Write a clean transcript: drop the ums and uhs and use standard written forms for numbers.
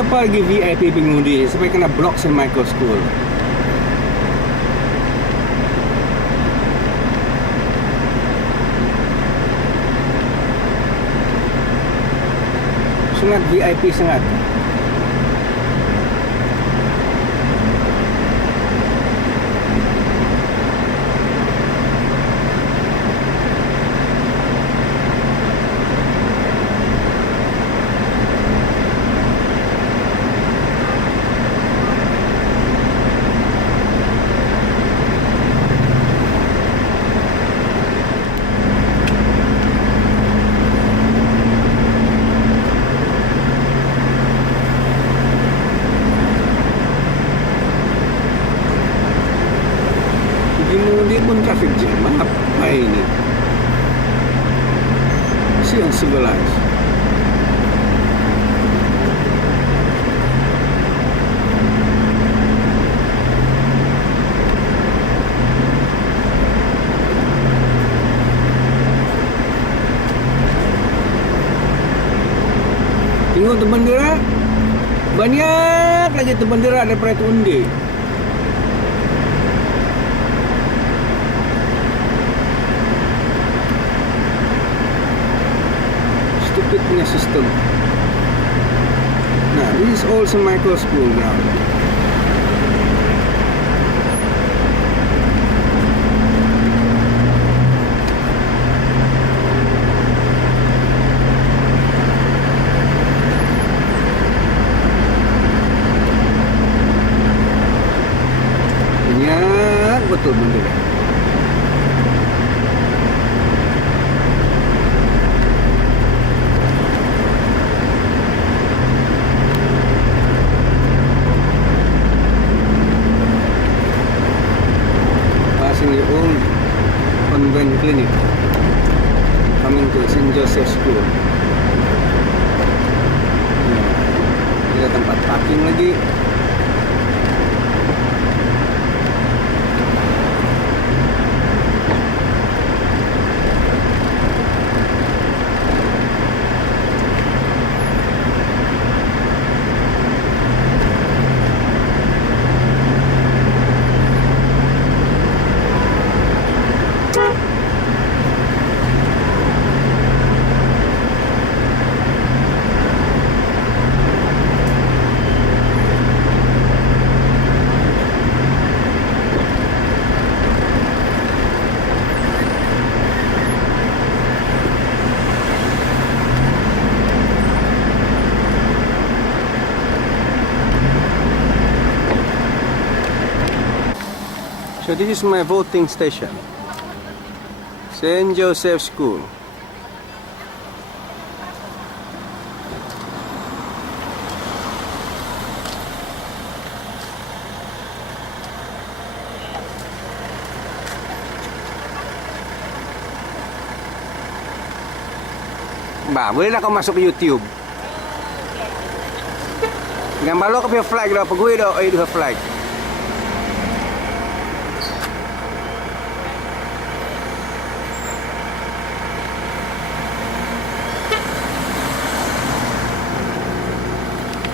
Kenapa lagi VIP pengundi sampai kena block St. Michael School? Sangat VIP sangat. Mengundi pun traffic jam. Apa ini? Si uncivilized. Tengok tu bendera. Banyak lagi tu bendera daripada tu undi. Stupid punya sistem. Nah, this is all St. Michael School now. Banyak betul bendera. Passing the old convent clinic, coming to St. Joseph School. Ada tempat parking lagi. So this is my voting station, St. Joseph School. Bah, bolehlah kau masuk ke YouTube. Gambar lo kau punya flag dah, pegui dah, do have flag.